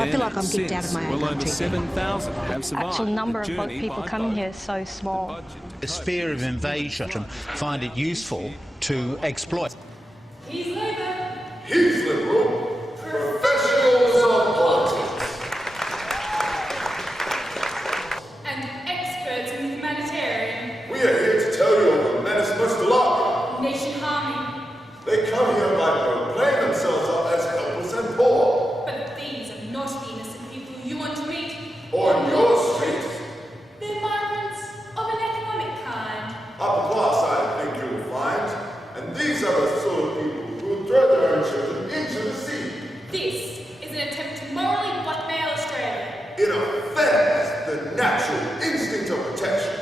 I feel like I'm kicked out of my own well over country. 7,000 have survived. Actual number the of journey people by coming boat. here is so small. This fear of invasion find it useful to exploit. He's Labour. He's Liberal. Professionals of politics. And experts in humanitarian. We are here to tell you of the menace most alarming. Nation harming. They come here by proclaiming themselves up as helpless and poor. But these are not the innocent people you want to meet. On your street. They're migrants of an economic kind. Upper class, I think you'll find. And these are the sort of people who will throw their own children into the sea. This is an attempt to morally blackmail Australia. It offends the natural instinct of protection.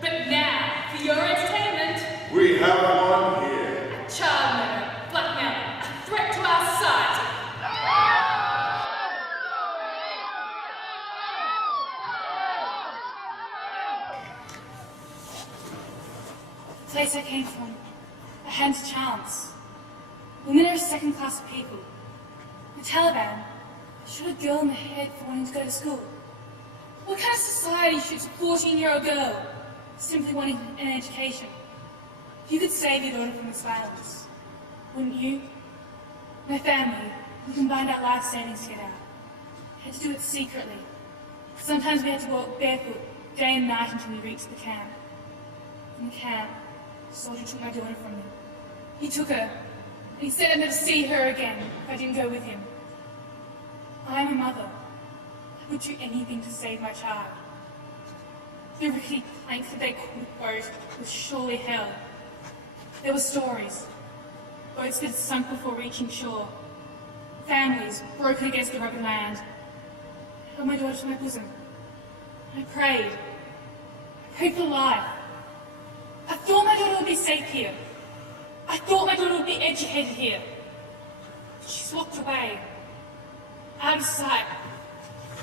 But now, for your entertainment, We have one here. a child murder, blackmail, a threat to our society. The place I came from, I hadn't a chance. Women are second-class people. The Taliban shot a girl in the head for wanting to go to school. What kind of society shoots a 14-year-old girl simply wanting an education? You could save your daughter from this violence, wouldn't you? My family, we combined our life savings to get out. Had to do it secretly. Sometimes we had to walk barefoot day and night until we reached the camp. In the camp, the soldier took my daughter from me. He took her, and he said I'd never see her again if I didn't go with him. I am a mother. I would do anything to save my child. The rickety plank that they called a boat was surely hell. There were stories. Boats that had sunk before reaching shore. Families broken against the rugged land. I held my daughter to my bosom. I prayed. I prayed for life. I thought my daughter would be safe here. I thought my daughter would be educated here. She's walked away. Out of sight.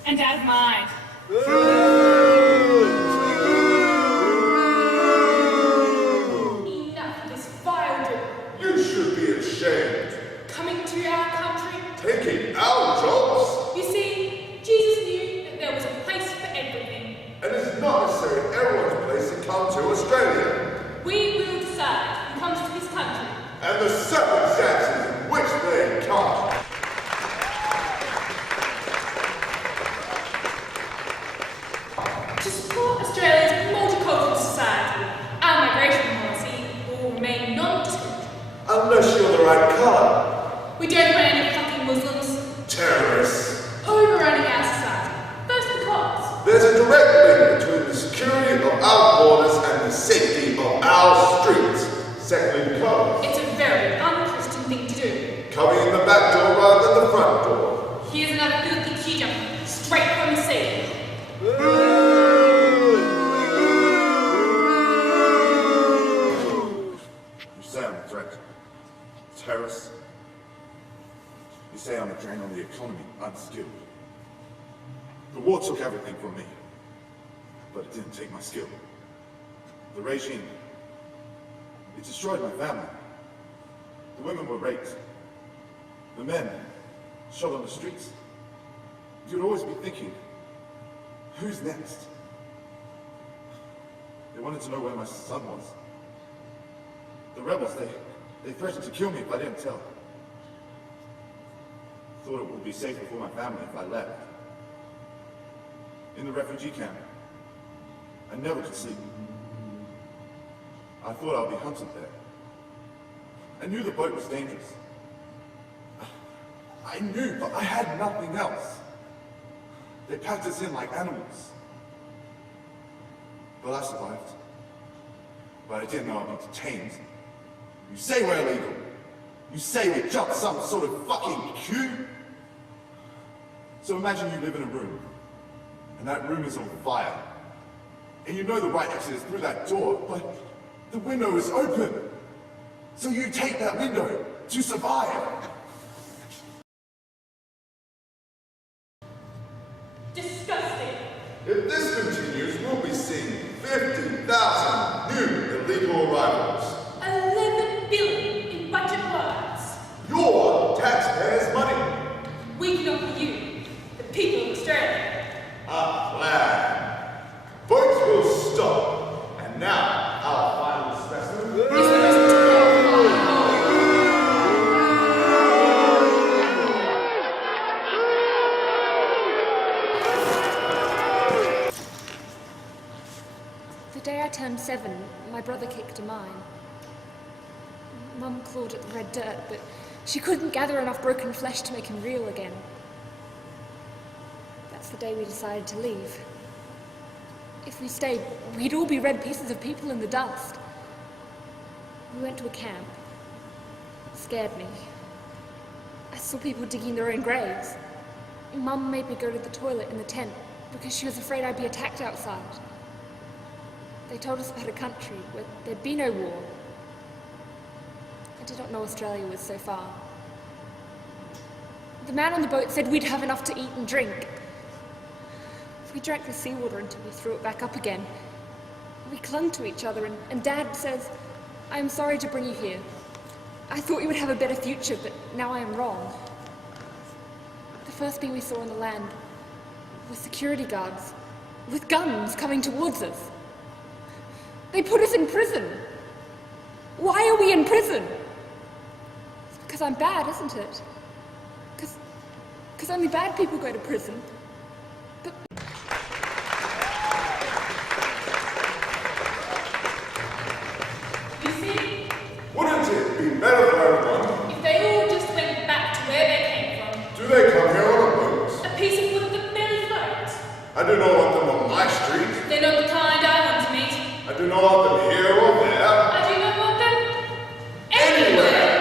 And out of mind. Enough of this vile doom. You should be ashamed. Coming to our country. Taking our jobs. You see, Jesus knew that there was a place for everything. And it's not necessarily everyone's place to come to Australia. We will decide who comes to this country. And the circumstances in which they come. To support Australia's multicultural society, our migration policy will remain non-discriminatory. Unless you're the right colour. We don't want any fucking Muslims Terrorists. overrunning our society. First because There's a direct link between the security of our borders and the safety of our streets. Secondly, because it's a very un-Christian thing to do. coming in the back door rather than the front door. Here's another filthy cheater, straight from the sea. You say I'm a threat. Terrorist. You say I'm a drain on the economy, unskilled. The war took everything from me, but it didn't take my skill. The regime, it destroyed my family. The women were raped. The men shot on the streets. You'd always be thinking, who's next? They wanted to know where my son was. The rebels, they threatened to kill me if I didn't tell. Thought it would be safer for my family if I left. In the refugee camp, I never could sleep. I thought I'd be hunted there. I knew the boat was dangerous. I knew, but I had nothing else. They packed us in like animals. But I survived. But I didn't know I'd be detained. You say we're illegal. You say we jumped some sort of fucking queue. So imagine you live in a room, and that room is on fire. And you know the right exit is through that door, but the window is open. So you take that window to survive. Disgusting. If this continues, we'll be seeing 50,000 new illegal arrivals. 11 billion in budget words. Your taxpayers' money. We can offer you, the people turned 7, my brother kicked a mine. Mum clawed at the red dirt, but she couldn't gather enough broken flesh to make him real again. That's the day we decided to leave. If we stayed, we'd all be red pieces of people in the dust. We went to a camp. It scared me. I saw people digging their own graves. Mum made me go to the toilet in the tent because she was afraid I'd be attacked outside. They told us about a country where there'd be no war. I did not know Australia was so far. The man on the boat said we'd have enough to eat and drink. We drank the seawater until we threw it back up again. We clung to each other, and Dad says, "I am sorry to bring you here. I thought you would have a better future, but now I am wrong." The first thing we saw on the land were security guards with guns coming towards us. They put us in prison. Why are we in prison? It's because I'm bad, isn't it? Because only bad people go to prison. But You see, Wouldn't it be better for everyone? if they all just went back to where they came from, Do they come here on a boat? a piece of wood that barely floats. I do not want them on my street. They're not the kind I want to meet. I do not want them here or there. I do not want them anywhere.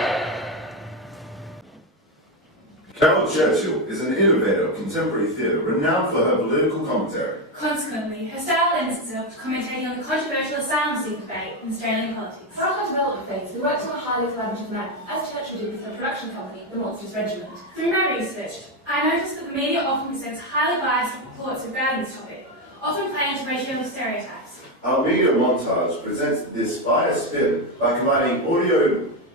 Carol Churchill is an innovator of contemporary theatre renowned for her political commentary. Consequently, her style lends itself to commentating on the controversial asylum seeker debate in Australian politics. Throughout her development phase, we worked on a highly collaborative manner, as Churchill did with her production company, the Monsters Regiment. Through my research, I noticed that the media often presents highly biased reports regarding this topic, often playing to racial stereotypes. Our media montage presents this biased spin by combining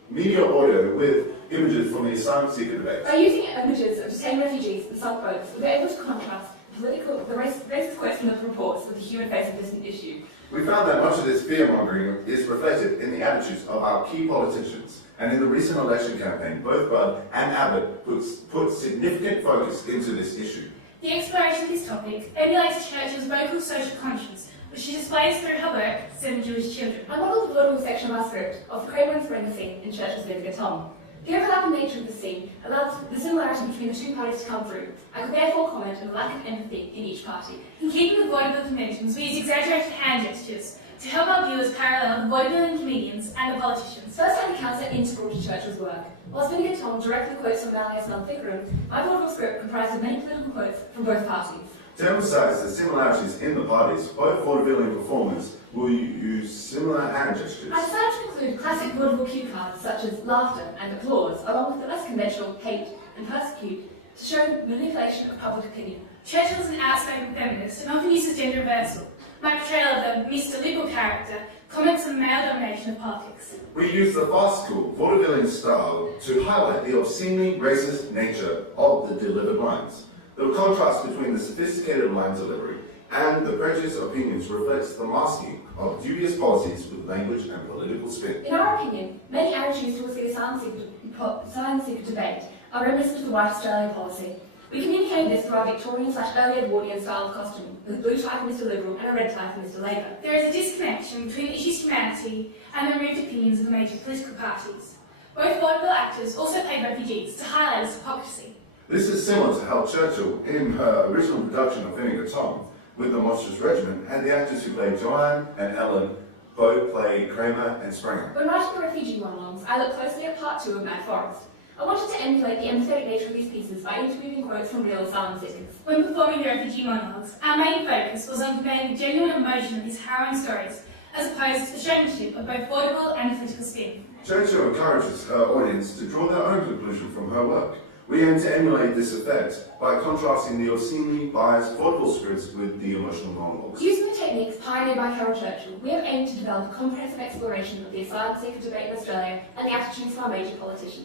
media audio with images from the asylum seeker debate. By using images of detained refugees and sunk boats, we were able to contrast the racist quotes from the reports with the human face of this issue. We found that much of this fear-mongering is reflected in the attitudes of our key politicians. And in the recent election campaign, both Budd and Abbott put significant focus into this issue. The exploration of this topic emulates Churchill's vocal social conscience, which she displays through her work, 7 Jewish Children. I modelled the vaudeville section of our script of the Kramer and Springer scene in Churchill's Vinegar Tom. The overlapping nature of the scene allowed the similarity between the two parties to come through. I could therefore comment on the lack of empathy in each party. In keeping with vaudeville conventions, we use exaggerated hand gestures to help our viewers parallel the vaudevillian comedians and the politicians. First-hand accounts are integral to Churchill's work. Whilst Vinegar Tom directly quotes from Malleus Malficarum, my vaudeville script comprised of many political quotes from both parties. To emphasize the similarities in the parties, both vaudevillian performers will use similar hand gestures. I decided to include classic vaudeville cue cards such as laughter and applause, along with the less conventional hate and persecute, to show manipulation of public opinion. Churchill is an outspoken feminist and often uses gender reversal. My portrayal of the Mr. Liberal character comments on the male domination of politics. We use the farcical vaudevillian style to highlight the obscenely racist nature of the delivered lines. The contrast between the sophisticated line delivery and the prejudiced opinions reflects the masking of dubious policies with language and political spin. In our opinion, many attitudes towards the asylum seeker debate are reminiscent of the White Australia policy. We communicated this through our Victorian/early Edwardian style of costume, with a blue tie for Mr. Liberal and a red tie for Mr. Labour. There is a disconnection between the issue's humanity and the removed opinions of the major political parties. Both vaudeville actors also played refugees to highlight this hypocrisy. This is similar to how Churchill, in her original production of Vinegar Tom, with the Monsters Regiment, had the actors who played Joanne and Ellen both play Kramer and Springer. When writing the refugee monologues, I looked closely at part 2 of Mad Forest. I wanted to emulate the empathetic nature of these pieces by interweaving quotes from real asylum seekers. When performing the refugee monologues, our main focus was on conveying the genuine emotion of these harrowing stories, as opposed to the showmanship of both vaudeville and political spin. Churchill encourages her audience to draw their own conclusion from her work. We aim to emulate this effect by contrasting the obscenely biased vaudeville scripts with the emotional monologues. Using the techniques pioneered by Carol Churchill, we have aimed to develop a comprehensive exploration of the asylum seeker debate in Australia and the attitudes of our major politicians.